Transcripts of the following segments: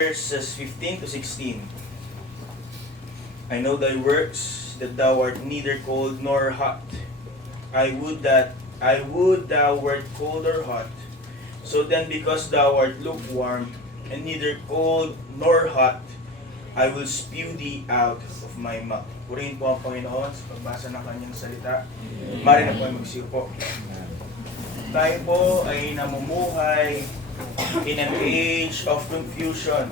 Verses 15 to 16. I know thy works, that thou art neither cold nor hot. I would thou wert cold or hot. So then, because thou art lukewarm, and neither cold nor hot, I will spew thee out of my mouth. Purihin po ang Panginoon sa pagbasa ng kanyang salita. Mari na po ay magsiupo. Tayo po ay namumuhay in an age of confusion.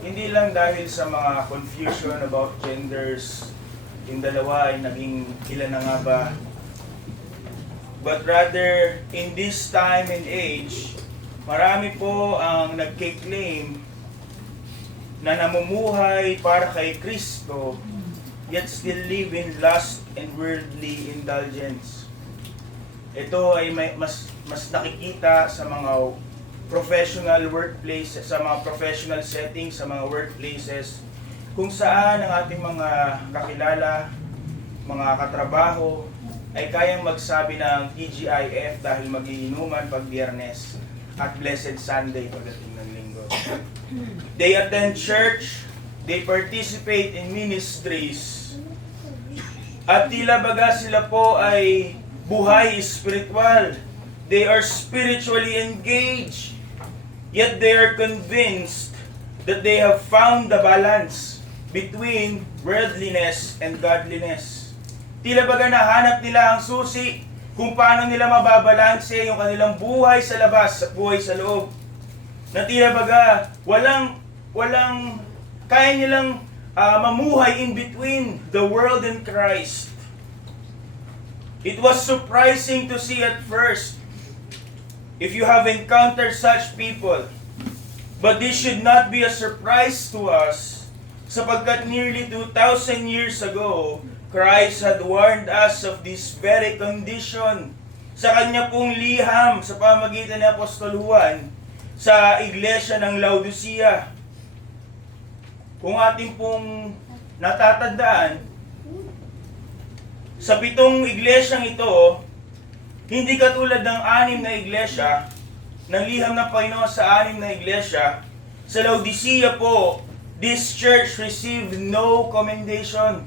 Hindi lang dahil sa mga confusion about genders, yung dalawa ay naging ilan na nga ba, but rather, in this time and age, marami po ang nagke-claim na namumuhay para kay Kristo, yet still live in lust and worldly indulgence. Ito ay mas nakikita sa mga professional workplace, sa mga professional settings, sa mga workplaces, kung saan ang ating mga kakilala, mga katrabaho, ay kayang magsabi ng TGIF dahil magiinuman pag Biyernes at Blessed Sunday pagdating ng Linggo. They attend church, they participate in ministries, at tila baga sila po ay buhay spiritual. They are spiritually engaged, yet they are convinced that they have found the balance between worldliness and godliness. Tila baga nahanap nila ang susi kung paano nila mababalanse yung kanilang buhay sa labas at buhay sa loob. Na tila baga walang kaya nilang mamuhay in between the world and Christ. It was surprising to see at first if you have encountered such people. But this should not be a surprise to us, sapagkat nearly 2,000 years ago, Christ had warned us of this very condition sa kanya pong liham sa pamagitan ni Apostol Juan sa iglesia ng Laodicea. Kung ating pong natatandaan, sa 7 iglesyang ito, hindi katulad ng 6 na iglesia, ng liham ng Panginoon sa 6 na iglesia, sa Laodicea po, this church received no commendation.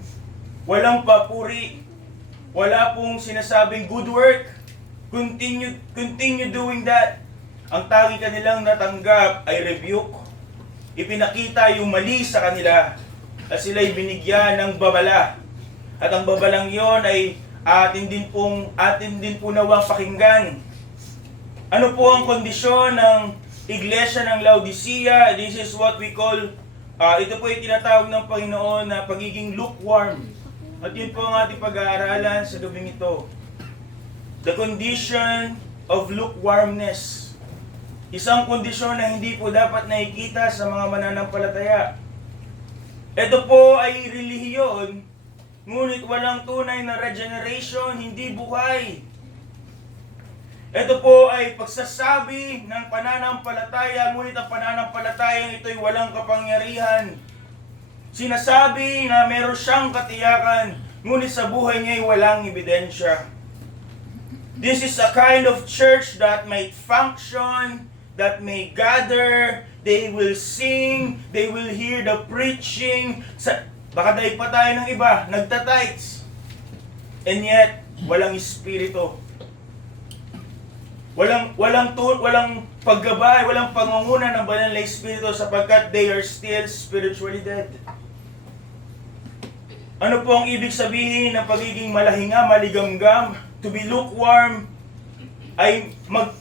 Walang papuri. Wala pong sinasabing good work. Continue doing that. Ang tanging kanilang natanggap ay rebuke. Ipinakita yung mali sa kanila at sila'y binigyan ng babala. At ang babalang yon ay atin din po nawang pakinggan. Ano po ang kondisyon ng iglesia ng Laodicea? This is what we call, ito po yung tinatawag ng Panginoon na pagiging lukewarm. At yun po ang ating pag-aaralan sa gabing ito. The condition of lukewarmness. Isang kondisyon na hindi po dapat nakikita sa mga mananampalataya. Ito po ay relihiyon, ngunit walang tunay na regeneration, hindi buhay. Ito po ay pagsasabi ng pananampalataya, ngunit ang pananampalatayang ito'y walang kapangyarihan. Sinasabi na meron siyang katiyakan, ngunit sa buhay niya'y walang ebidensya. This is a kind of church that may function, that may gather, they will sing, they will hear the preaching. Baka dahil pa tayo ng iba, nagtatights. And yet, walang espiritu. Walang paggabay, walang pangunguna ng banal na espiritu sapagkat they are still spiritually dead. Ano po ang ibig sabihin ng pagiging malahinga, maligamgam? To be lukewarm ay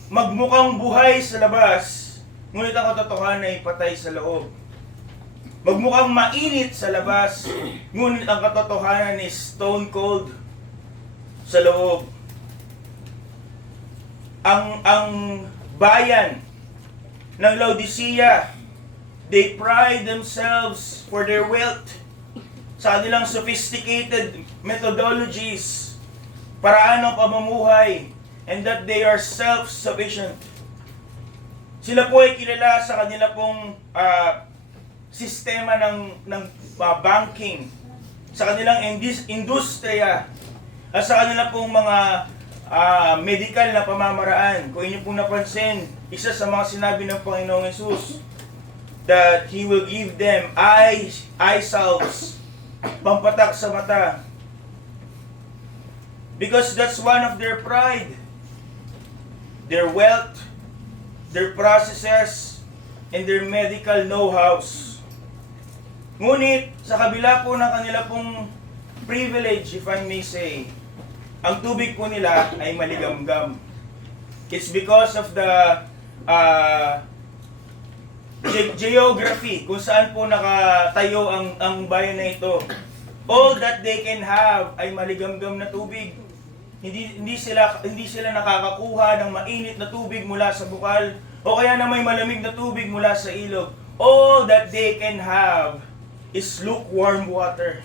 magmukhang buhay sa labas, ngunit ang katotohanan ay patay sa loob. Magmukhang mainit sa labas, ngunit ang katotohanan is stone cold sa loob. Ang bayan ng Laodicea, they pride themselves for their wealth, sa kanilang sophisticated methodologies, paraan ng pamumuhay, and that they are self-sufficient. Sila po ay kilala sa kanila pong sistema ng banking, sa kanilang industriya, at sa kanila pong mga medical na pamamaraan. Kung inyo pong napansin, isa sa mga sinabi ng Panginoong Hesus, that He will give them eye salves, pampatak sa mata. Because that's one of their pride. Their wealth, their processes, and their medical know-hows. Ngunit, sa kabila po ng kanila pong privilege, if I may say, ang tubig po nila ay maligamgam. It's because of the geography, kung saan po nakatayo ang bayan na ito. All that they can have ay maligamgam na tubig. Hindi sila nakakakuha ng mainit na tubig mula sa bukal o kaya na may malamig na tubig mula sa ilog. All that they can have is lukewarm water.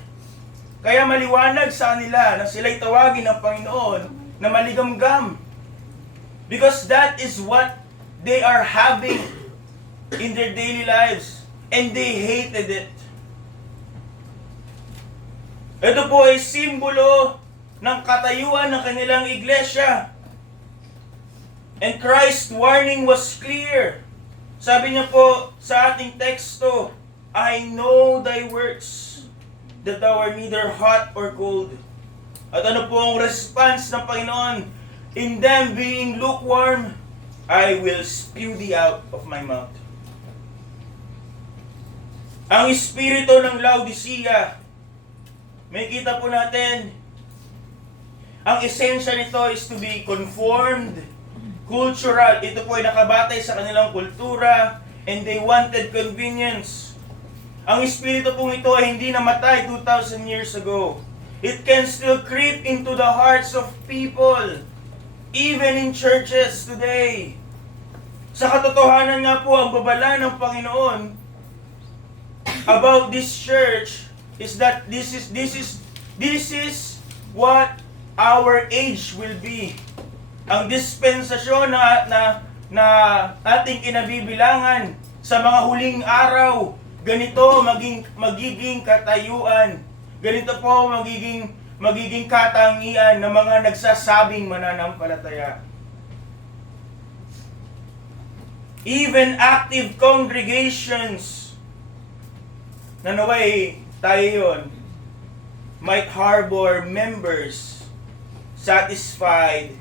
Kaya maliwanag sa kanila na sila'y tawagin ng Panginoon na maligamgam. Because that is what they are having in their daily lives. And they hated it. Ito po ay simbolo ng katayuan ng kanilang iglesia. And Christ's warning was clear. Sabi niya po sa ating teksto, I know thy works, that thou art neither hot or cold. At ano po ang response ng Panginoon? In them being lukewarm, I will spew thee out of my mouth. Ang espiritu ng Laodicea, may kita po natin, ang esensya nito is to be conformed, cultural. Ito po ay nakabatay sa kanilang kultura, and they wanted convenience. Ang espiritu pong ito ay hindi namatay 2,000 years ago. It can still creep into the hearts of people, even in churches today. Sa katotohanan nga po, ang babala ng Panginoon about this church is that this is what our age will be. Ang dispensasyon na ating kinabibilangan sa mga huling araw, ganito magiging katayuan. Ganito po magiging katangian ng mga nagsasabing mananampalataya. Even active congregations, na naway tayo yun, might harbor members satisfied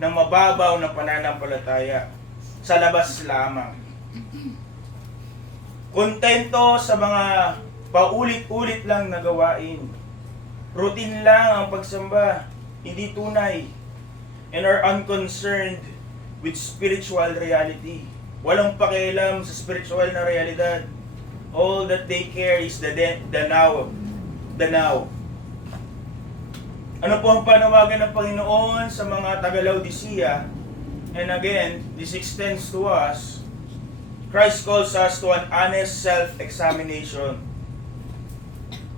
ng mababaw na pananampalataya sa labas lamang. Kontento sa mga paulit-ulit lang na gawain. Routine lang ang pagsamba, hindi tunay. And are unconcerned with spiritual reality. Walang pakialam sa spiritual na realidad. All that they care is the now. The now. Ano po ang panawagan ng Panginoon sa mga taga-Laodicea? And again, this extends to us. Christ calls us to an honest self-examination.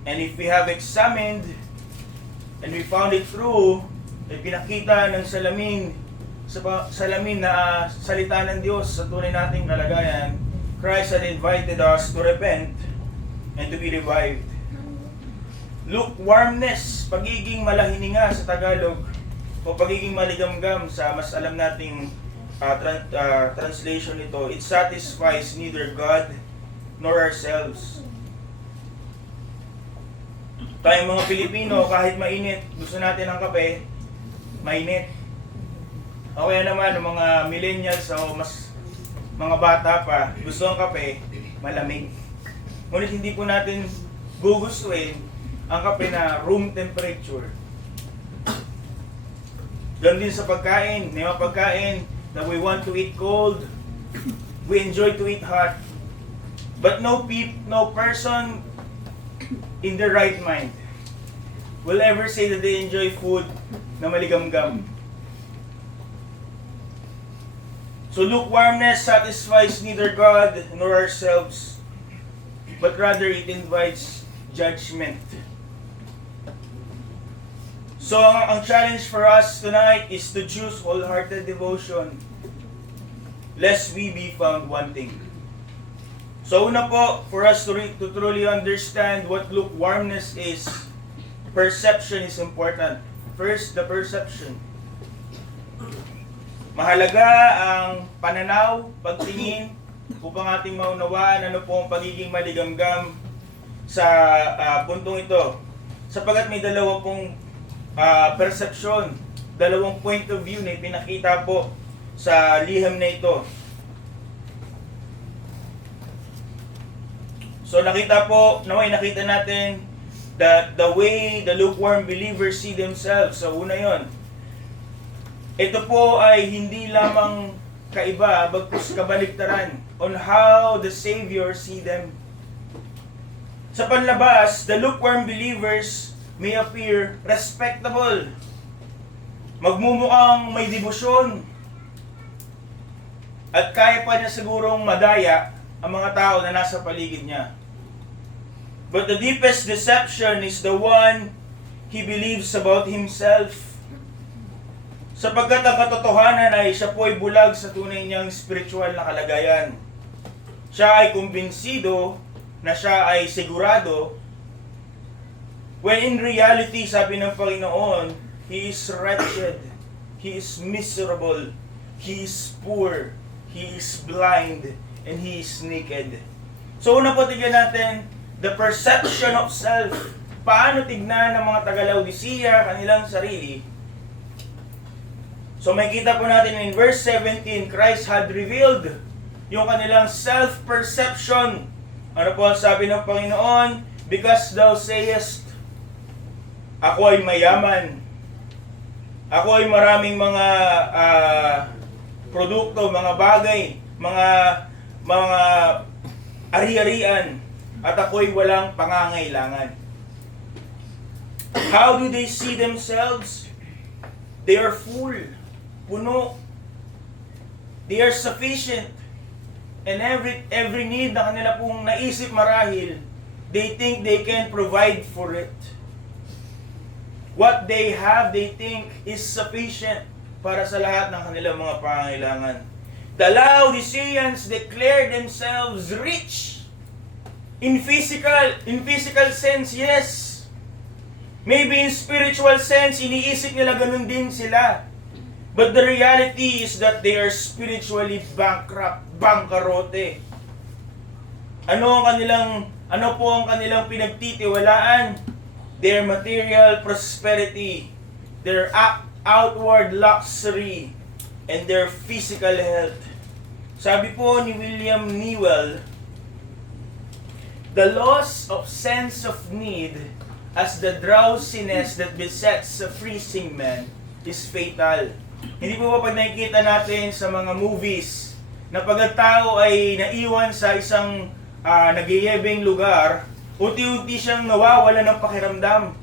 And if we have examined and we found it true, ay pinakita ng salamin na salita ng Diyos sa tunay nating kalagayan, Christ had invited us to repent and to be revived. Lukewarmness, pagiging malahininga sa Tagalog, o pagiging maligamgam sa mas alam nating translation nito, it satisfies neither God nor ourselves. Tayong mga Pilipino, kahit mainit, gusto natin ng kape, mainit. O kaya naman, ng mga millennials o mas mga bata pa, gusto ng kape, malamig. Ngunit hindi po natin gugustuhin ang kape na room temperature. Ganun din sa pagkain. May mga pagkain na we want to eat cold, we enjoy to eat hot. But no person in their right mind will ever say that they enjoy food na maligamgam. So lukewarmness satisfies neither God nor ourselves, but rather it invites judgment. So ang challenge for us tonight is to choose wholehearted devotion, lest we be found wanting. So una po, for us to truly understand what lukewarmness is, perception is important. First, the perception. Mahalaga ang pananaw, pagtingin, upang ating maunawaan ano po ang pagiging maligamgam sa puntong ito. Sapagat may dalawa pong perception, dalawang point of view na ipinakita po sa liham na ito. So nakita natin that the way the lukewarm believers see themselves. So una yon. Ito po ay hindi lamang kaiba, bagkus kabaliktaran on how the Savior see them. Sa panlabas, the lukewarm believers may appear respectable. Magmumukhang may debosyon. At kaya pa niya sigurong madaya ang mga tao na nasa paligid niya. But the deepest deception is the one he believes about himself. Sapagkat ang katotohanan ay siya po ay bulag sa tunay niyang spiritual na kalagayan. Siya ay kumbinsido na siya ay sigurado, when in reality, sabi ng Panginoon, he is wretched, he is miserable, he is poor, he is blind, and he is naked. So una po tignan natin, the perception of self. Paano tignan ng mga taga-Laodicea kanilang sarili? So makita po natin in verse 17, Christ had revealed yung kanilang self-perception. Ano po ang sabi ng Panginoon? Because thou sayest, ako ay mayaman. Ako ay maraming mga produkto, mga bagay, mga ari-arian, at ako'y walang pangangailangan. How do they see themselves? They are full, puno. They are sufficient. And every need na kanila pong naisip marahil, they think they can provide for it. What they have, they think is sufficient para sa lahat ng kanilang mga pangangailangan. The Laodiceans declare themselves rich. In physical sense, yes. Maybe in spiritual sense, iniisip nila ganun din sila. But the reality is that they are spiritually bankrupt, bangkarote. Ano po ang kanilang pinagtitiwalaan? Their material prosperity, their outward luxury, and their physical health. Sabi po ni William Newell, the loss of sense of need as the drowsiness that besets a freezing man is fatal. Hindi po ba pag nakikita natin sa mga movies na pag ang tao ay naiwan sa isang nagyayabing lugar, unti-unti siyang nawawala ng pakiramdam.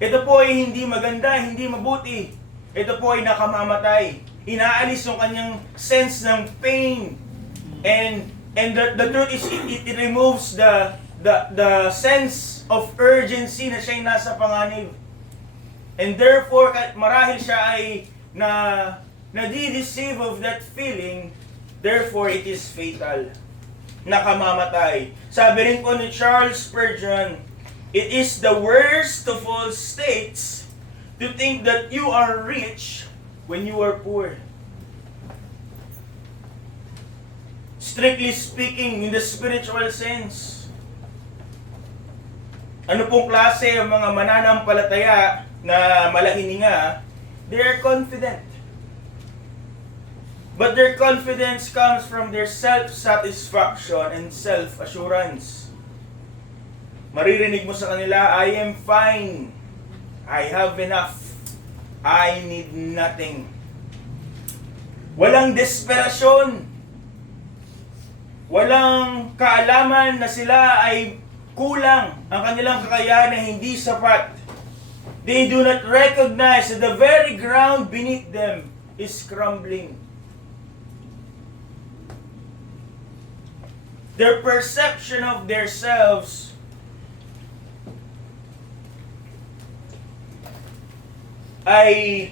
Ito po ay hindi maganda, hindi mabuti. Ito po ay nakamamatay. Inaalis yung kanyang sense ng pain. And the truth is, it removes the sense of urgency na siya'y nasa panganib. And therefore, marahil siya ay nadi-deceive of that feeling, therefore it is fatal. Nakamamatay. Sabi rin po ni Charles Spurgeon, it is the worst of all states to think that you are rich when you are poor. Strictly speaking, in the spiritual sense, ano pong klase ang mga mananampalataya na malahininga? They are confident. But their confidence comes from their self-satisfaction and self-assurance. Maririnig mo sa kanila, I am fine. I have enough. I need nothing. Walang desperasyon. Walang kaalaman na sila ay kulang. Ang kanilang kakayahan ay hindi sapat. They do not recognize that the very ground beneath them is crumbling. Their perception of themselves ay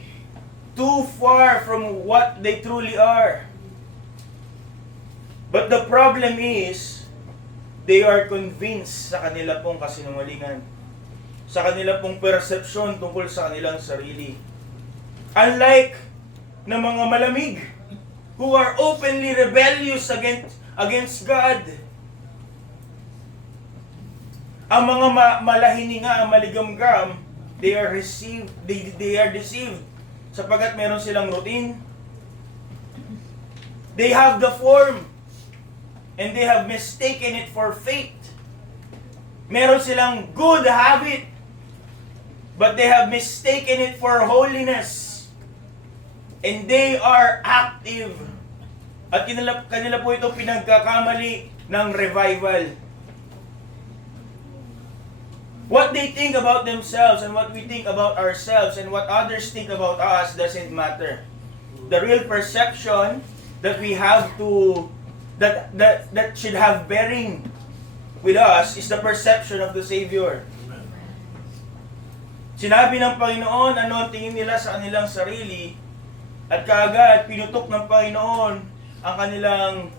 too far from what they truly are. But the problem is, they are convinced sa kanila pong kasinungalingan, sa kanila pong perception tungkol sa kanilang sarili. Unlike na mga malamig who are openly rebellious against God. Ang mga malahininga, ang maligamgam, they are deceived sapagkat meron silang routine. They have the form and they have mistaken it for faith. Meron silang good habit but they have mistaken it for holiness. And they are active. At kanila po itong pinagkakamali ng revival. What they think about themselves and what we think about ourselves and what others think about us doesn't matter. The real perception that we have to, that should have bearing with us is the perception of the Savior. Sinabi ng Panginoon ano ang tingin nila sa kanilang sarili at kaagad pinutok ng Panginoon ang kanilang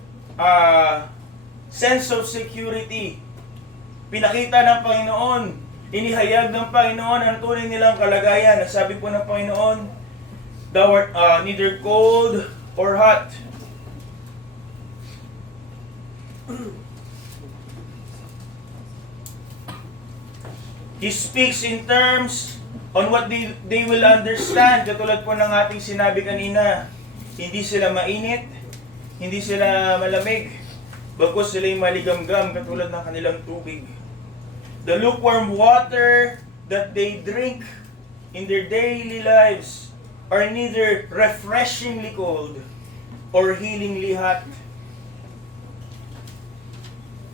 sense of security. Pinakita ng Panginoon, inihayag ng Panginoon ang tunay nilang kalagayan. Sabi po ng Panginoon, thou art neither cold or hot. He speaks in terms on what they will understand. Katulad po ng ating sinabi kanina, hindi sila mainit, hindi sila malamig, bagkus sila yung maligamgam katulad ng kanilang tubig. The lukewarm water that they drink in their daily lives are neither refreshingly cold or healingly hot.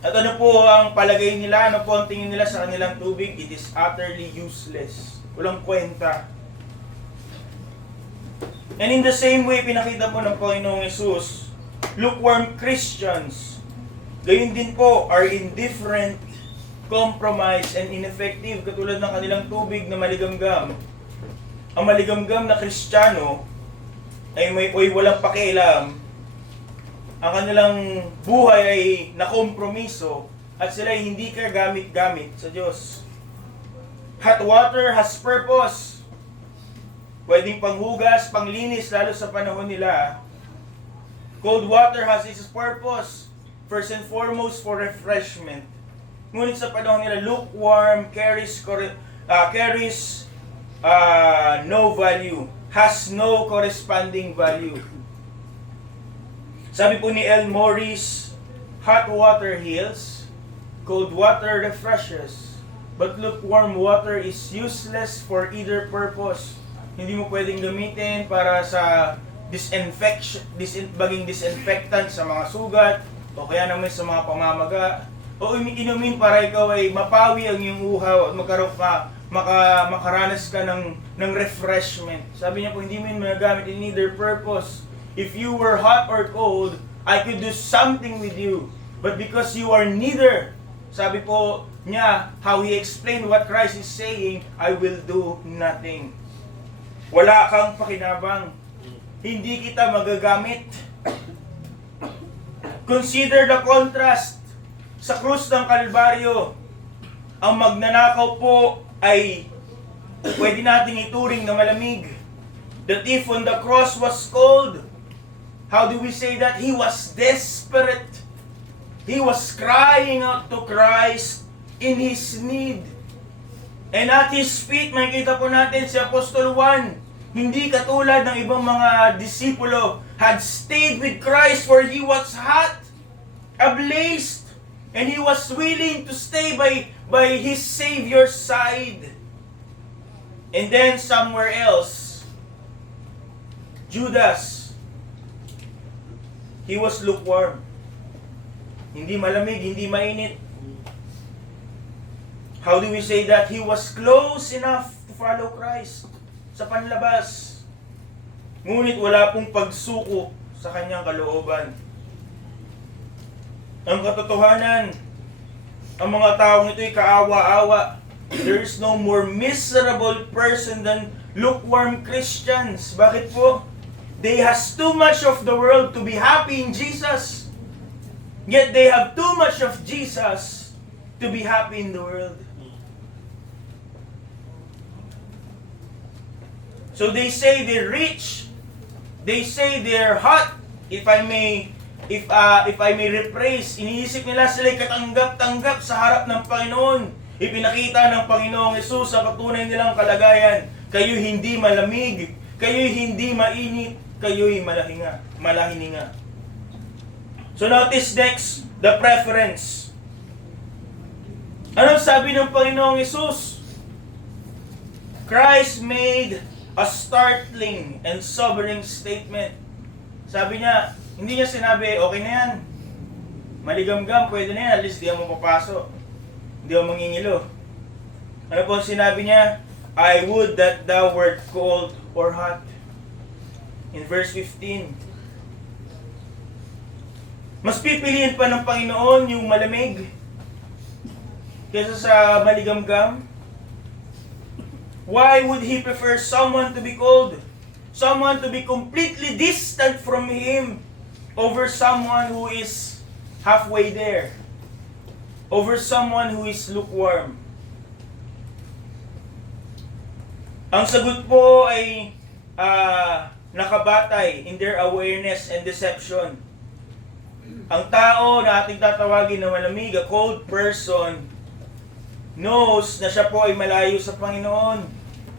At ano po ang palagay nila, ano po ang tingin nila sa kanilang tubig? It is utterly useless. Walang kwenta. And in the same way, pinakita po ng Panginoong Yesus, lukewarm Christians, gayon din po, are indifferent, compromised, and ineffective, katulad ng kanilang tubig na maligamgam. Ang maligamgam na Kristiyano ay walang pakialam. Ang kanilang buhay ay nakompromiso at sila ay hindi kagamit-gamit sa Diyos. Hot water has purpose. Pwedeng panghugas, panglinis, lalo sa panahon nila. Cold water has its purpose, first and foremost for refreshment. Ngunit sa panahon nila, lukewarm carries no value, has no corresponding value. Sabi po ni L. Morris, hot water heals, cold water refreshes, but lukewarm water is useless for either purpose. Hindi mo pwedeng gamitin para sa baging disinfectant sa mga sugat, o kaya naman sa mga pamamaga, o inumin para ikaw ay mapawi ang iyong uhaw at makaranas ka ng refreshment. Sabi niya po, hindi mo yun magagamit in either purpose. If you were hot or cold, I could do something with you. But because you are neither, sabi po niya, how he explained what Christ is saying, I will do nothing. Wala kang pakinabang. Hindi kita magagamit. Consider the contrast. Sa krus ng Kalbaryo, ang magnanakaw po ay pwede nating ituring na malamig. The thief on the cross was cold. How do we say that? He was desperate. He was crying out to Christ in his need. And at his feet, makikita po natin si Apostol Juan, hindi katulad ng ibang mga disipulo, had stayed with Christ for he was hot, ablaze, and he was willing to stay by his Savior's side. And then somewhere else, Judas, he was lukewarm. Hindi malamig, hindi mainit. How do we say that? He was close enough to follow Christ sa panlabas. Ngunit wala pong pagsuko sa kanyang kalooban. Ang katotohanan, ang mga taong ito ay kaawa-awa. There is no more miserable person than lukewarm Christians. Bakit po? They has too much of the world to be happy in Jesus. Yet they have too much of Jesus to be happy in the world. So they say they're rich. They say they're hot. If I may if I may rephrase, iniisip nila sila'y katanggap-tanggap sa harap ng Panginoon. Ipinakita ng Panginoong Hesus sa patunay nilang kalagayan. Kayo'y hindi malamig, kayo'y hindi mainit, kayo'y malahininga. So notice next, the preference. Anong sabi ng Panginoong Hesus? Christ made a startling and sobering statement. Sabi niya, hindi niya sinabi, okay na yan. Maligamgam, pwede na yan. At least di mo papasok. Hindi mo mangingilo. Ano po sinabi niya? I would that thou wert cold or hot. In verse 15. Mas pipiliin pa ng Panginoon yung malamig kaysa sa maligamgam. Why would He prefer someone to be cold? Someone to be completely distant from Him over someone who is halfway there? Over someone who is lukewarm? Ang sagot po ay nakabatay in their awareness and deception. Ang tao na ating tatawagin na malamig, a cold person, knows na siya po ay malayo sa Panginoon,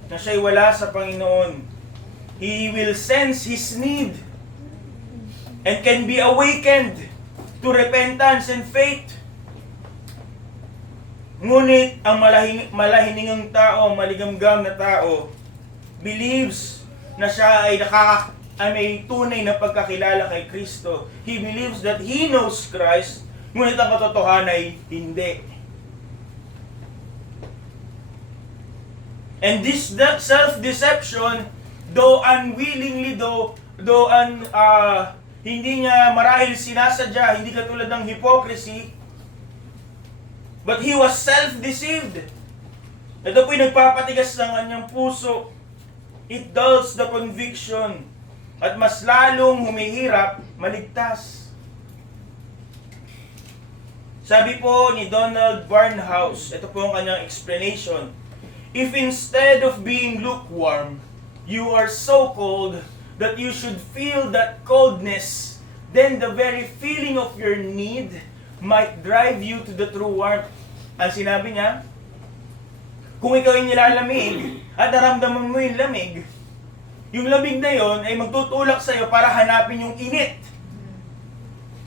na siya ay wala sa Panginoon. He will sense his need and can be awakened to repentance and faith. Ngunit ang malahiningang tao, maligamgam na tao, believes na siya ay may tunay na pagkakilala kay Kristo. He believes that he knows Christ, ngunit ang katotohanan ay hindi. And this self-deception, though unwillingly, hindi niya marahil sinasadya, hindi katulad ng hypocrisy, but he was self-deceived. Ito po'y nagpapatigas ng kanyang puso. It dulls the conviction. At mas lalong humihirap, maligtas. Sabi po ni Donald Barnhouse, ito po ang kanyang explanation. If instead of being lukewarm, you are so cold that you should feel that coldness, then the very feeling of your need might drive you to the true warmth. Ang sinabi niya, kung ikaw ay nilalamig at naramdaman mo yung lamig na yon ay magtutulak sa iyo para hanapin yung init.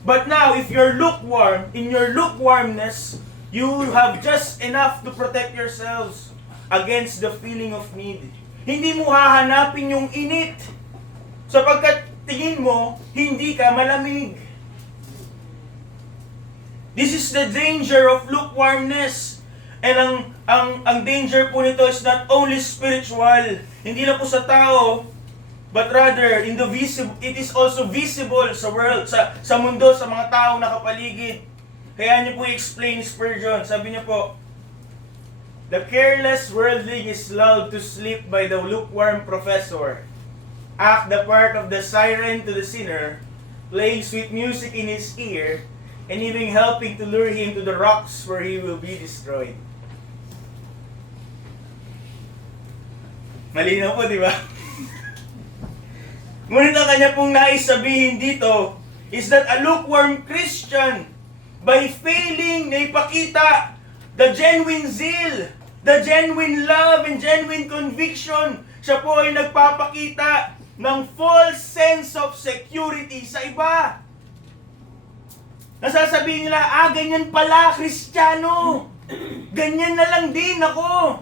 But now, if you're lukewarm, in your lukewarmness, you have just enough to protect yourselves against the feeling of need. Hindi mo hahanapin yung init sapagkat tingin mo, hindi ka malamig. This is the danger of lukewarmness. And ang danger po nito is not only spiritual, hindi lang po sa tao, but rather in the visible, it is also visible sa world, sa mundo, sa mga taong nakapaligid. Kaya niyo po i-explain Spurgeon. Sabi niya po, the careless worldling is lulled to sleep by the lukewarm professor. Act the part of the siren to the sinner, playing sweet music in his ear, and even helping to lure him to the rocks where he will be destroyed. Malinaw po, di ba? Ngunit ang kanya pong nais sabihin dito is that a lukewarm Christian, by failing na ipakita the genuine zeal, the genuine love and genuine conviction, siya po ay nagpapakita ng false sense of security sa iba. Nasasabihin nila, ganyan pala, Kristiyano. Ganyan na lang din ako.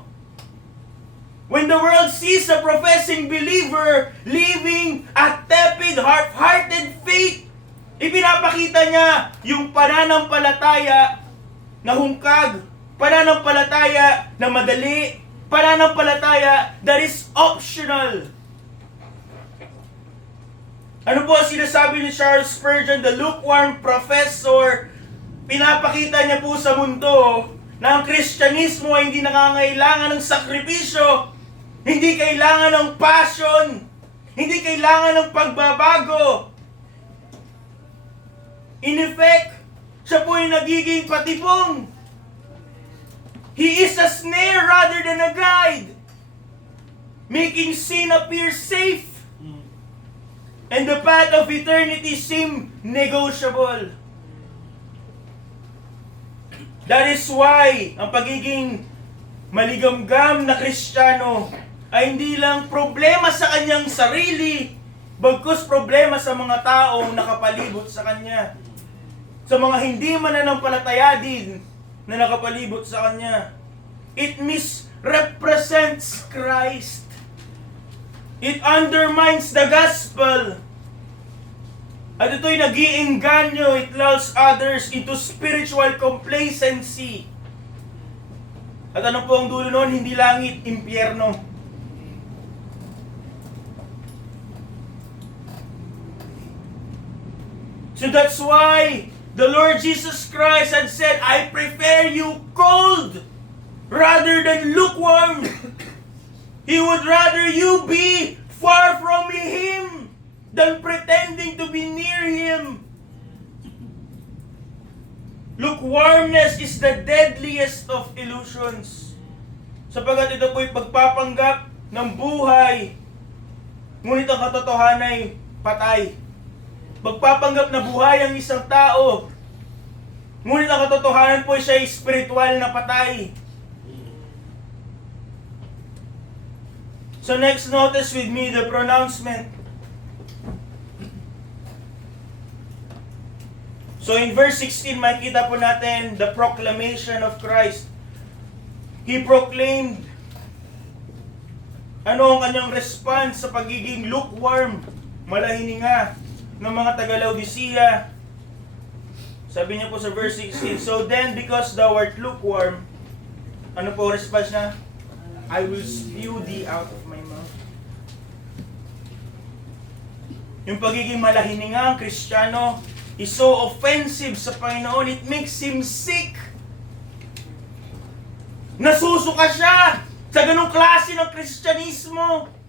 When the world sees a professing believer living a tepid, half-hearted faith, ipinapakita niya yung pananampalataya na hungkag, pananampalataya na madali, pananampalataya that is optional. Ano po ang sinasabi ni Charles Spurgeon, the lukewarm professor? Pinapakita niya po sa mundo na ang Kristyanismo ay hindi nangangailangan ng sakripisyo, hindi kailangan ng passion, hindi kailangan ng pagbabago. In effect, siya po ay nagiging patibong. He is a snare rather than a guide, making sin appear safe. And the path of eternity seem negotiable. That is why ang pagiging maligamgam na Kristiyano ay hindi lang problema sa kanyang sarili, bagkus problema sa mga taong nakapalibot sa kanya. Sa mga hindi mananampalataya din na nakapalibot sa kanya. It misrepresents Christ. It undermines the gospel. At ito'y nag-iinganyo. It lulls others into spiritual complacency. At ano po ang dulo noon? Hindi langit, impyerno. So that's why the Lord Jesus Christ had said, I prepare you cold rather than lukewarm. He would rather you be far from Him than pretending to be near Him. Lukewarmness is the deadliest of illusions. Sapagat ito po'y pagpapanggap ng buhay, ngunit ang katotohanan ay patay. Magpapanggap na buhay ang isang tao, ngunit ang katotohanan po siya ay spiritual na patay. So next, notice with me the pronouncement. So in verse 16, makita po natin the proclamation of Christ. He proclaimed. Ano ang kanyang response sa pagiging lukewarm, malahininga ng mga taga-Laodicea? Sabi niya po sa verse 16, so then because thou art lukewarm, ano po response niya? I will spew thee out of my mouth. Yung pagiging malahininga, Kristiyano, is so offensive sa Panginoon, it makes Him sick. Nasusuka siya sa ganung klase ng Kristyanismo.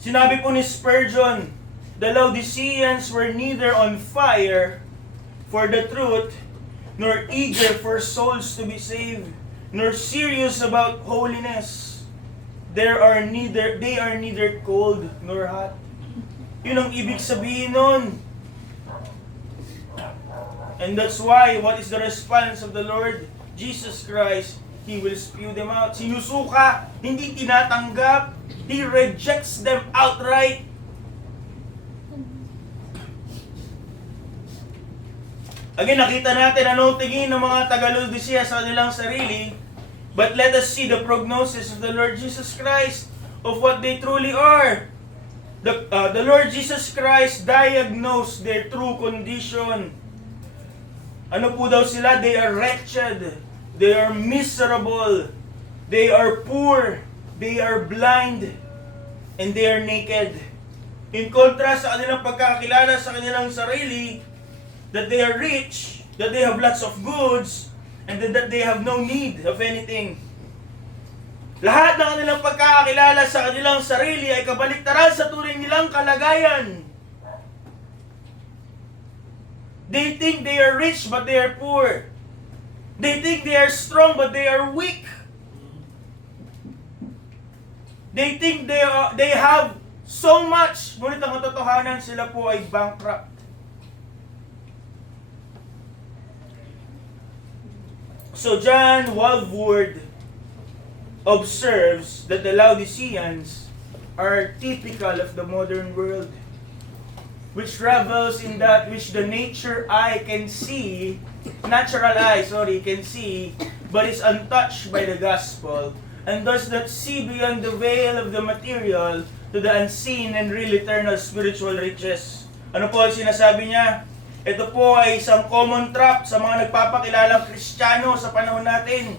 Sinabi po ni Spurgeon, the Laodiceans were neither on fire for the truth, nor eager for souls to be saved, nor serious about holiness. They are neither cold nor hot. Yun ang ibig sabihin nun. And that's why, what is the response of the Lord Jesus Christ? He will spew them out. Sinusuka, hindi tinatanggap. He rejects them outright. Again, nakita natin anong tingin ng mga taga-Laodicea sa kanilang sarili. But let us see the prognosis of the Lord Jesus Christ of what they truly are. The Lord Jesus Christ diagnosed their true condition. Ano po daw sila? They are wretched. They are miserable. They are poor. They are blind. And they are naked. In contrast sa kanilang pagkakakilala sa kanilang sarili, that they are rich, that they have lots of goods, and that they have no need of anything. Lahat ng kanilang pagkakakilala sa kanilang sarili ay kabaliktaran sa tunay nilang kalagayan. They think they are rich but they are poor. They think they are strong but they are weak. They think they have so much, ngunit ang katotohanan sila po ay bankrupt. So John Walvoord observes that the Laodiceans are typical of the modern world, which revels in that which the natural eye can see, can see, but is untouched by the gospel, and does not see beyond the veil of the material to the unseen and real eternal spiritual riches. Ano po ang sinasabi niya? Ito po ay isang common trap sa mga nagpapakilalang Kristiyano sa panahon natin.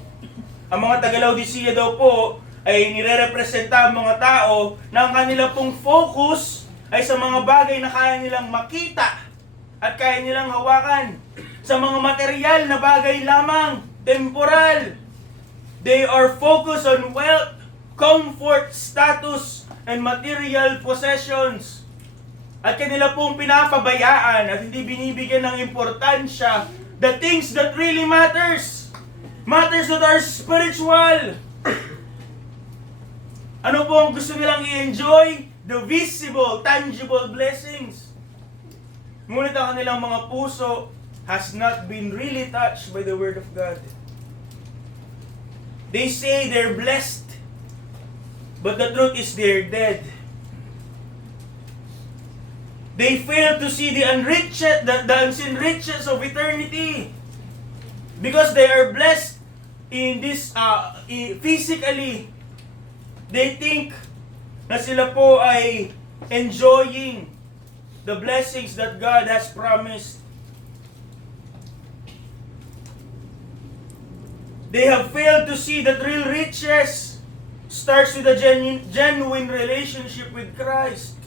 Ang mga taga-Laodicea daw po ay nire-representa ang mga tao na ang kanilang pong focus ay sa mga bagay na kaya nilang makita at kaya nilang hawakan. Sa mga material na bagay lamang, temporal. They are focused on wealth, comfort, status, and material possessions. at kanila pong pinapabayaan at hindi binibigyan ng importansya the things that really matters that are spiritual. Ano po ang gusto nilang i-enjoy? The visible, tangible blessings. Ngunit ang kanilang mga puso has not been really touched by the Word of God. They say they're blessed, but the truth is they're dead. They fail to see the unseen riches of eternity. Because they are blessed in this physically, they think na sila po ay enjoying the blessings that God has promised. They have failed to see that real riches starts with a genuine relationship with Christ.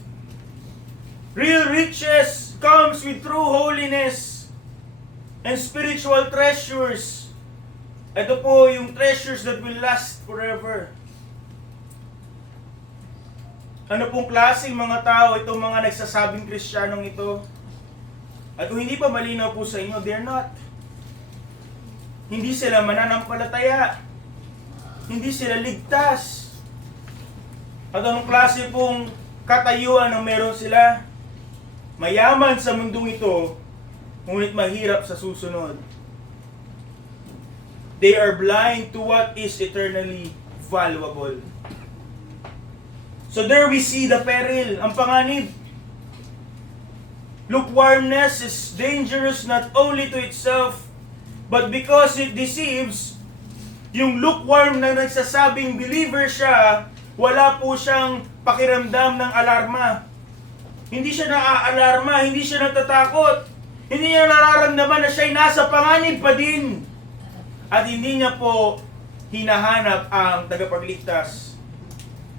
Real riches comes with true holiness and spiritual treasures. Ito po yung treasures that will last forever. Ano pong klaseng mga tao itong mga nagsasabing Kristiyanong ito? At kung hindi pa malinaw po sa inyo, they're not. Hindi sila mananampalataya. Hindi sila ligtas. At anong klase pong katayuan ang meron sila? Mayaman sa mundong ito, ngunit mahirap sa susunod. They are blind to what is eternally valuable. So there we see the peril, ang panganib. Lukewarmness is dangerous not only to itself, but because it deceives. Yung lukewarm na nagsasabing believer siya, wala po siyang pakiramdam ng alarma. Hindi siya naaalarma, hindi siya natatakot. Hindi niya nararamdaman na siya'y nasa panganib pa din. At hindi niya po hinahanap ang tagapagligtas.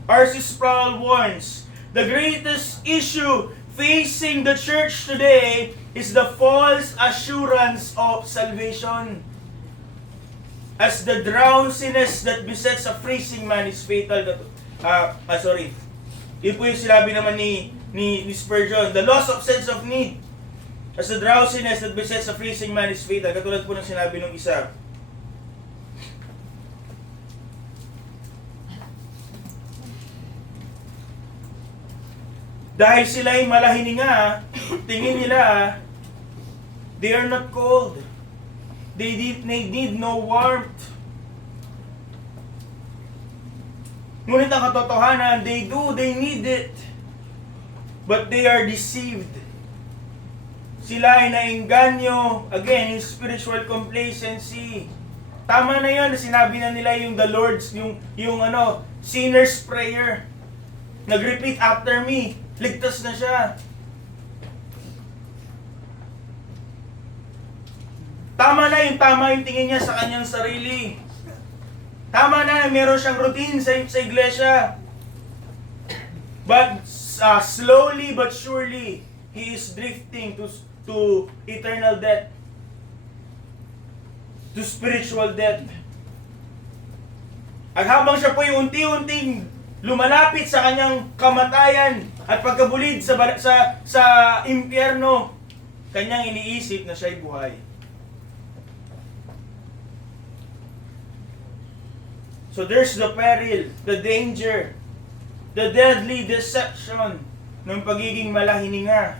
R.C. Sproul warns, the greatest issue facing the church today is the false assurance of salvation. As the drowsiness that besets a freezing man is fatal. Yun po yung sinabi naman ni Spurgeon. The loss of sense of need. As the drowsiness that besets a freezing man is fatal. Katulad po ng sinabi ng isa. Dahil sila'y malahininga, tingin nila, they are not cold. They need no warmth. Ngunit ang katotohanan, they need it. But they are deceived. Sila ay naengganyo, again, in spiritual complacency. Tama na yun, sinabi na nila yung the Lord's, yung sinner's prayer. Nag-repeat after me. Ligtas na siya. Tama yung tingin niya sa kanyang sarili. Tama na, meron siyang routine sa iglesia. But slowly but surely, he is drifting to eternal death. To spiritual death. At habang siya po yung unti-unting lumalapit sa kanyang kamatayan at pagkabulid sa impyerno, kanyang iniisip na siya'y buhay. So there's the peril, the danger, the deadly deception ng pagiging malahininga.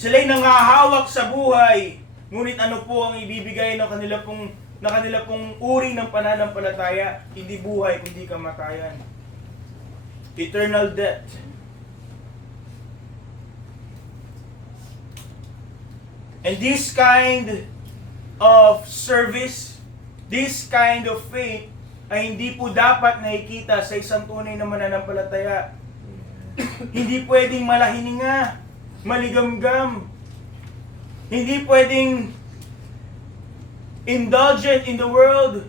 Sila'y nangahawak sa buhay, ngunit ano po ang ibibigay ng kanila pong uri ng pananampalataya? Hindi buhay, kundi kamatayan. Eternal death. And this kind of service, this kind of faith, ay hindi po dapat nakikita sa isang tunay na mananampalataya. Hindi pwedeng malahininga, maligamgam. Hindi pwedeng indulgent in the world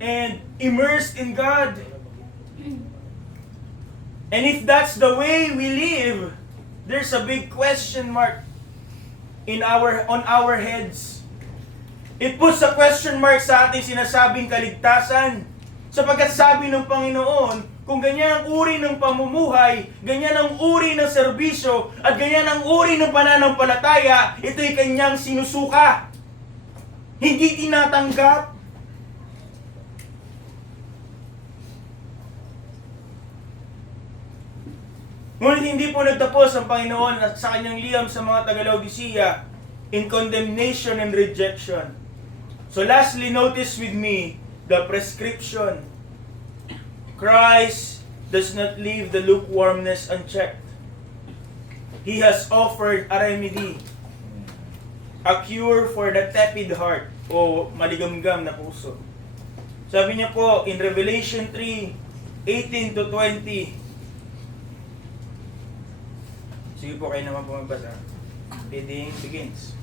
and immersed in God. And if that's the way we live, there's a big question mark on our heads. It puts a question mark sa ating sinasabing kaligtasan. Sapagkat sabi ng Panginoon, kung ganyan ang uri ng pamumuhay, ganyan ang uri ng serbisyo, at ganyan ang uri ng pananampalataya, ito'y kanyang sinusuka. Hindi tinatanggap. Ngunit hindi po nagtapos ang Panginoon sa kanyang liham sa mga taga-Laodicea in condemnation and rejection. So lastly, notice with me the prescription. Christ does not leave the lukewarmness unchecked. He has offered a remedy, a cure for the tepid heart o maligamgam na puso. Sabi niya po in Revelation 3:18 to 20. Sige po, kayo naman po magbasa. Reading begins.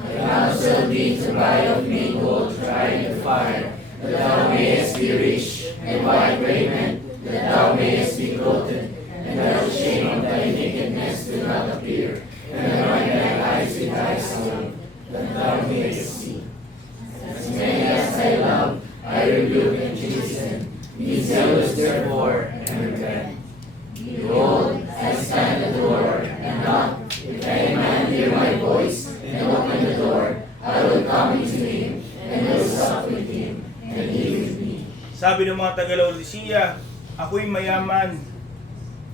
I counsel thee to buy of me gold tried in the fire, that thou mayest be rich, and white raiment, that thou mayest be clothed, and that the shame of thy nakedness do not appear, and anoint thy eyes with thy soul, that thou mayest see. As many as I love, I rebuke and chasten. Be zealous therefore, and repent. Behold, I stand at the door, and knock. If any man hear my voice, and open the door, I will come into him, and will sup with him, and he with me. Sabi ng mga taga-Laodicea, ako'y mayaman,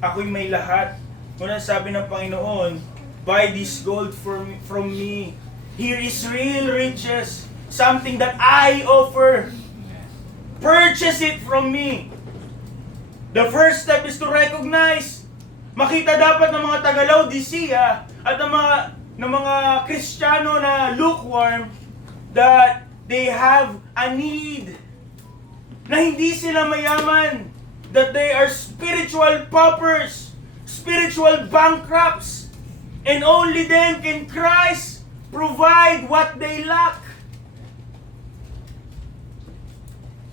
ako'y may lahat. Ngunit sabi ng Panginoon, buy this gold from me. Here is real riches, something that I offer. Purchase it from me. The first step is to recognize. Makita dapat ng mga taga-Laodicea at ng mga Kristiyano na lukewarm that they have a need. Na hindi sila mayaman. That they are spiritual paupers, spiritual bankrupts. And only then can Christ provide what they lack.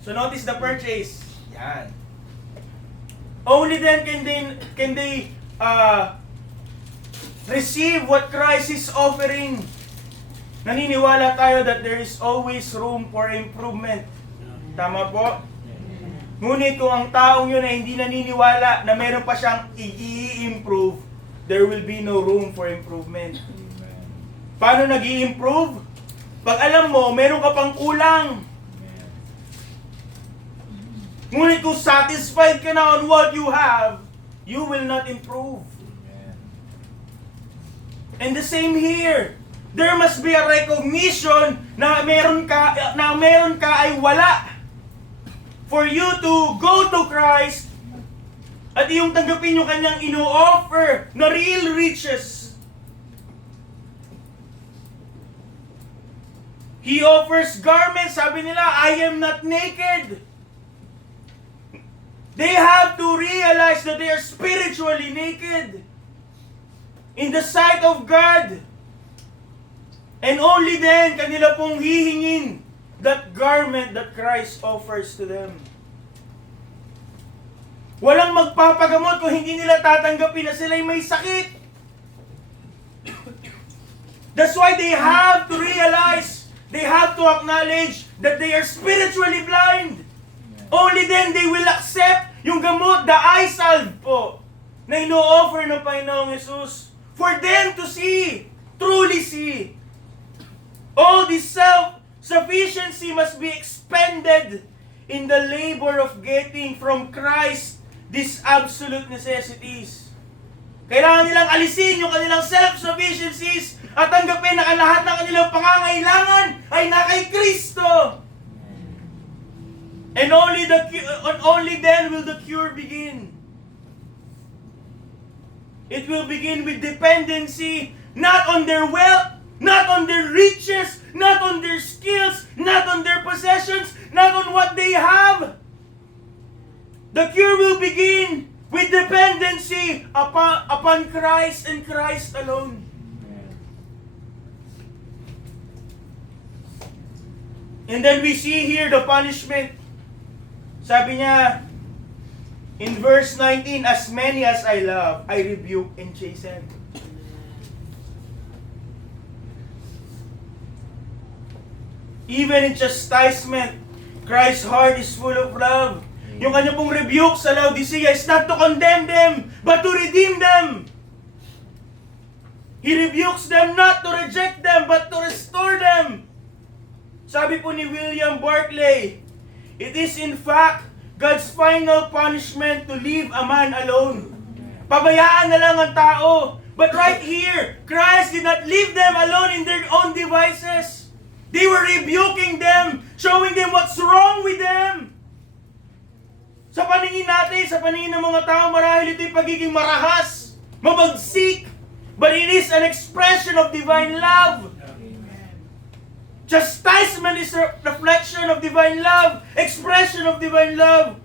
So notice the purchase. Yan. Only then can they receive what Christ is offering. Naniniwala tayo that there is always room for improvement. Tama po? Ngunit kung ang taong yun ay hindi naniniwala na meron pa siyang i-improve, there will be no room for improvement. Paano nag-i-improve? Pag alam mo, meron ka pang kulang. Ngunit kung satisfied ka na on what you have, you will not improve. And the same here. There must be a recognition na meron ka ay wala. For you to go to Christ at iyong tanggapin yung kanyang ino-offer na real riches. He offers garments. Sabi nila, I am not naked. They have to realize that they are spiritually naked in the sight of God. And only then kanila pong hihingin that garment that Christ offers to them. Walang magpapagamot kung hindi nila tatanggapin na sila'y may sakit. That's why they have to realize, they have to acknowledge that they are spiritually blind. Only then they will accept yung gamot, the eye salve po, na ino-offer ng Panginoong Jesus. For them to see, truly see. All this self-sufficiency must be expended in the labor of getting from Christ these absolute necessities. Kailangan nilang alisin yung kanilang self-sufficiencies at tanggapin na ang lahat ng kanilang pangangailangan ay na kay Kristo. And only then will the cure begin. It will begin with dependency, not on their wealth, not on their riches, not on their skills, not on their possessions, not on what they have. The cure will begin with dependency upon Christ and Christ alone. And then we see here the punishment. Sabi niya, in verse 19, as many as I love, I rebuke and chasten. Even in chastisement, Christ's heart is full of love. Yung kanya pong rebuke sa Laodicea is not to condemn them, but to redeem them. He rebukes them not to reject them, but to restore them. Sabi po ni William Barclay, it is in fact God's final punishment to leave a man alone. Pabayaan na lang ang tao. But right here, Christ did not leave them alone in their own devices. They were rebuking them, showing them what's wrong with them. Sa paningin natin, sa paningin ng mga tao, marahil ito'y pagiging marahas, mabagsik, but it is an expression of divine love. Chastisement is a reflection of divine love, expression of divine love.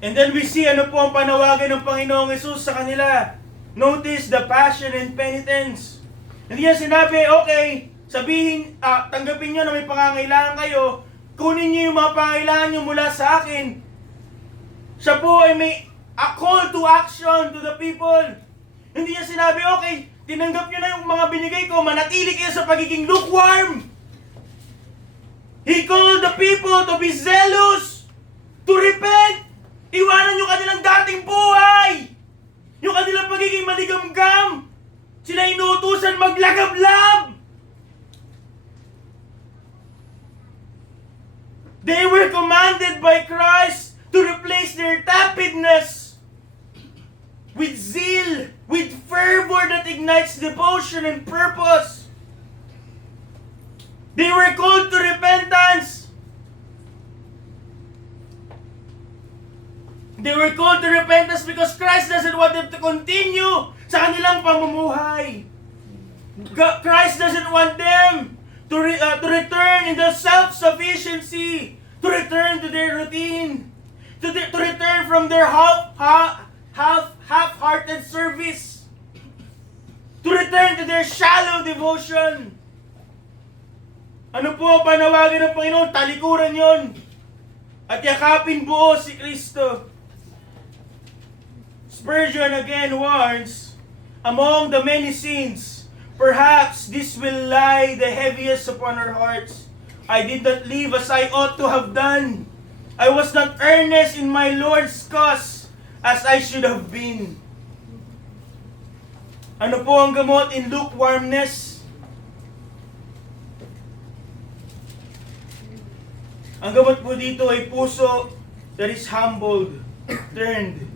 And then we see ano po ang panawagan ng Panginoong Hesus sa kanila. Notice the passion and penitence. Hindi niya sinabi, okay, sabihin, tanggapin niyo na may pangangailangan kayo, kunin niyo yung mga pangangailangan niyo mula sa akin. Siya po ay may a call to action to the people. Hindi niya sinabi, okay, tinanggap niyo na yung mga binigay ko, manatili kayo sa pagiging lukewarm. He called the people to be zealous, to repent. Iwanan yung kanilang dating buhay. Yung kanilang pagiging maligamgam. Sila inuutusan maglagablab. They were commanded by Christ to replace their tepidness with zeal, with fervor that ignites devotion and purpose. They were called to repentance. They were called to repentance because Christ doesn't want them to continue sa kanilang pamumuhay. Christ doesn't want them to return in their self-sufficiency, to return to their routine, to return from their half-hearted service, to return to their shallow devotion. Ano po ang panawagan ng Panginoon? Talikuran yon at yakapin buo si Kristo. Spurgeon again warns, among the many sins, perhaps this will lie the heaviest upon our hearts. I did not live as I ought to have done. I was not earnest in my Lord's cause as I should have been. Ano po ang gamot in lukewarmness? Ang gamot po dito ay puso that is humbled, turned,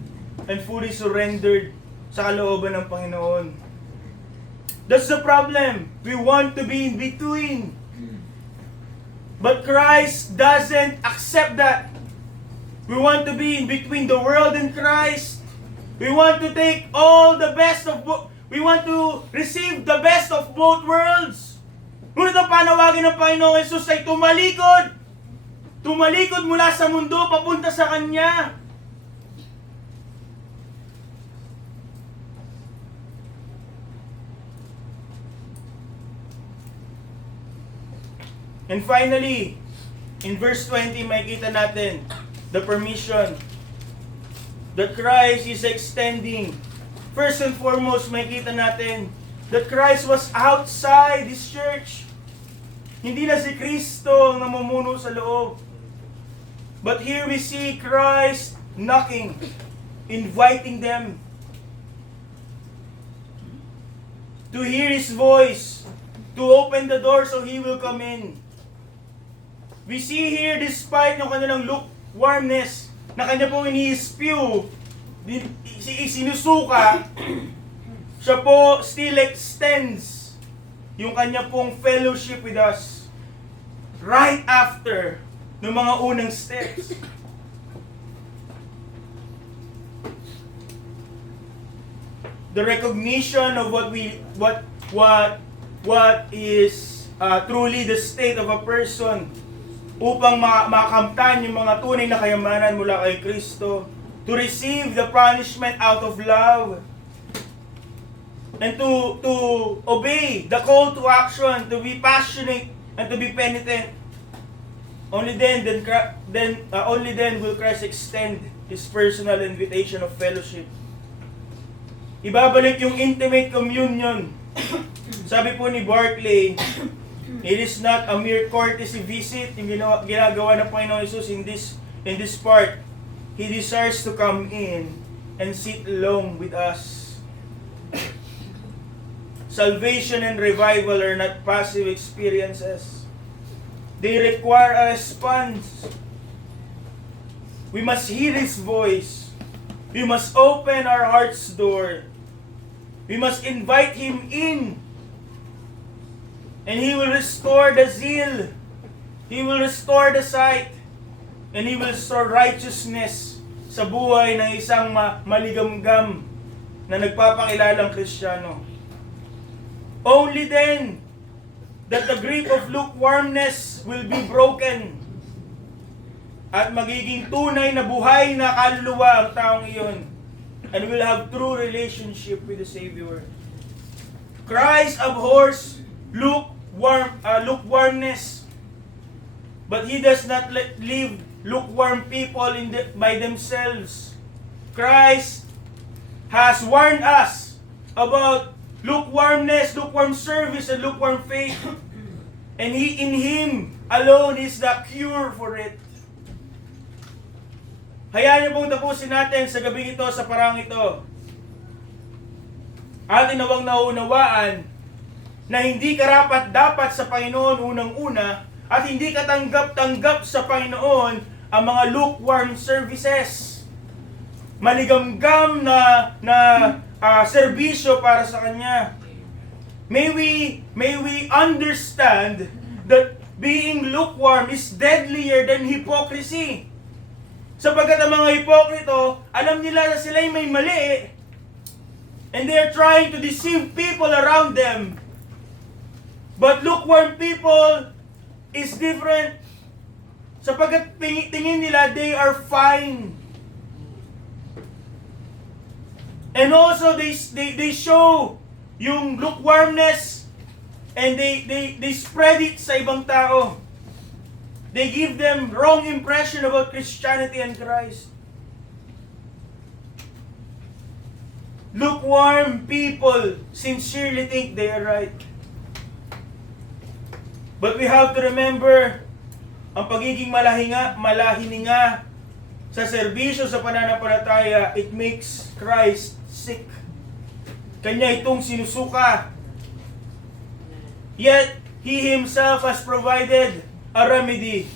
and fully surrendered sa kalooban ng Panginoon. That's the problem. We want to be in between. But Christ doesn't accept that. We want to be in between the world and Christ. We want to take all the best of both. We want to receive the best of both worlds. Ngunit ang panawagan ng Panginoong Hesus ay tumalikod. Tumalikod mula sa mundo papunta sa Kanya. And finally, in verse 20, makita natin the permission that Christ is extending. First and foremost, makita natin that Christ was outside this church. Hindi na si Kristo ang namumuno sa loob. But here we see Christ knocking, inviting them to hear His voice, to open the door so He will come in. We see here, despite ng kanilang lukewarmness, na kanya pong ini-spew, sinusuka, siya po still extends yung kanya pong fellowship with us right after ng mga unang steps. The recognition of what is truly the state of a person upang makamtan yung mga tunay na kayamanan mula kay Kristo, to receive the punishment out of love, and to obey the call to action, to be passionate and to be penitent. Only then will Christ extend His personal invitation of fellowship. Ibabalik yung intimate communion. Sabi po ni Barclay, It is not a mere courtesy visit yung ginagawa ng Panginoon Jesus in this part. He desires to come in and sit along with us. Salvation and revival are not passive experiences. They require a response. We must hear His voice. We must open our heart's door. We must invite Him in. And He will restore the zeal. He will restore the sight. And He will restore righteousness sa buhay ng isang maligamgam na nagpapakilalang Kristiyano. Only then that the grip of lukewarmness will be broken at magiging tunay na buhay na kaluluwa ang taong iyon and will have true relationship with the Savior. Christ abhors lukewarmness, but He does not leave lukewarm people by themselves. Christ has warned us about lukewarmness, lukewarm service, and lukewarm faith. And in Him alone is the cure for it. Hayaan niyo pong tapusin natin sa gabing ito, sa parang ito. Atin nawang naunawaan na hindi karapat-dapat sa Panginoon unang-una at hindi katanggap-tanggap sa Panginoon ang mga lukewarm services. Maligamgam na serbisyo para sa Kanya. May we understand that being lukewarm is deadlier than hypocrisy. Sapagkat ang mga hipokrito, alam nila na sila'y may mali, and they are trying to deceive people around them. But lukewarm people is different. Sapagkat tingin nila they are fine. And also they show yung lukewarmness and they spread it sa ibang tao. They give them wrong impression about Christianity and Christ. Lukewarm people sincerely think they are right. But we have to remember, ang pagiging malahininga sa serbisyo sa pananampalataya, it makes Christ sick. Kanya itong sinusuka. Yet, He Himself has provided a remedy.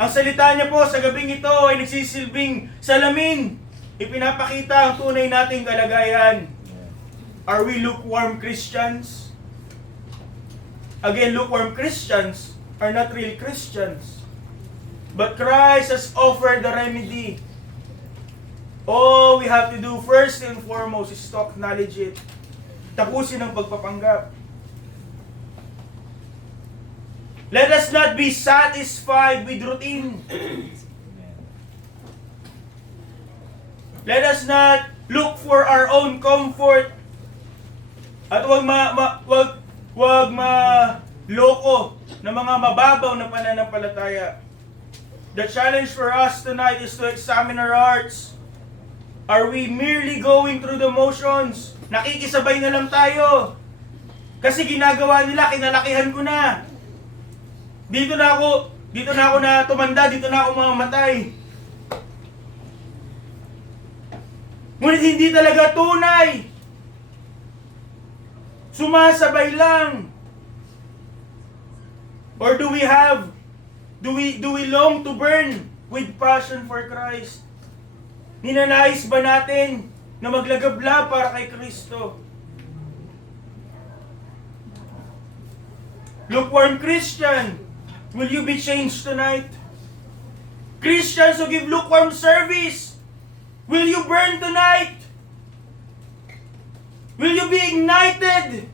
Ang salita niya po sa gabing ito ay nagsisilbing salamin. Ipinapakita ang tunay nating kalagayan. Are we lukewarm Christians? Again, lukewarm Christians are not real Christians. But Christ has offered the remedy. All we have to do first and foremost is to acknowledge it. Tapusin ang pagpapanggap. Let us not be satisfied with routine. Let us not look for our own comfort. At wag maloko ng mga mababaw na pananampalataya. The challenge for us tonight is to examine our hearts. Are we merely going through the motions? Nakikisabay na lang tayo. Kasi ginagawa nila, kinalakihan ko na. Dito na ako na tumanda, dito na ako mamamatay. Ngunit hindi talaga tunay. Sumasabay lang. Or do we long to burn with passion for Christ? Ninanais ba natin na maglagabla para kay Kristo? Lukewarm Christian, will you be changed tonight? Christians who give lukewarm service, will you burn tonight? Will you be ignited?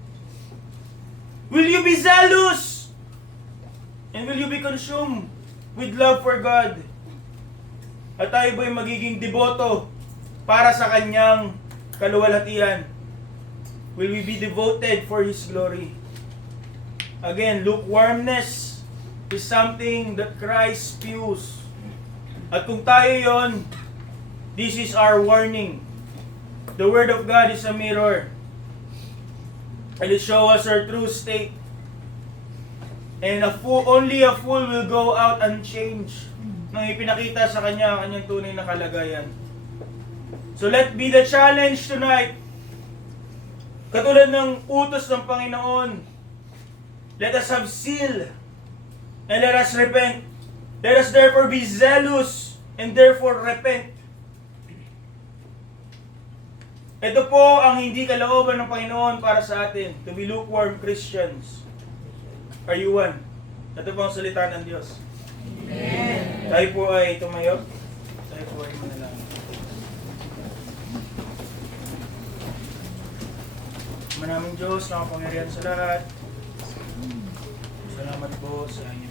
Will you be zealous? And will you be consumed with love for God? At tayo ba'y magiging deboto para sa Kanyang kaluwalhatian? Will we be devoted for His glory? Again, lukewarmness is something that Christ spews. At kung tayo yon, this is our warning. The Word of God is a mirror. And it shows us our true state. And only a fool will go out unchanged. Nang ipinakita sa kanya ang kanyang tunay na kalagayan. So let be the challenge tonight. Katulad ng utos ng Panginoon. Let us have zeal. And let us repent. Let us therefore be zealous. And therefore repent. Ito po ang hindi kalooban ng Panginoon para sa atin. To be lukewarm Christians. Are you one? Ito po ang salita ng Diyos. Amen. Tayo po ay tumayo. Tayo po ay manalangin. Manaming Diyos, nakapangyarihan sa lahat. Salamat po sa inyo.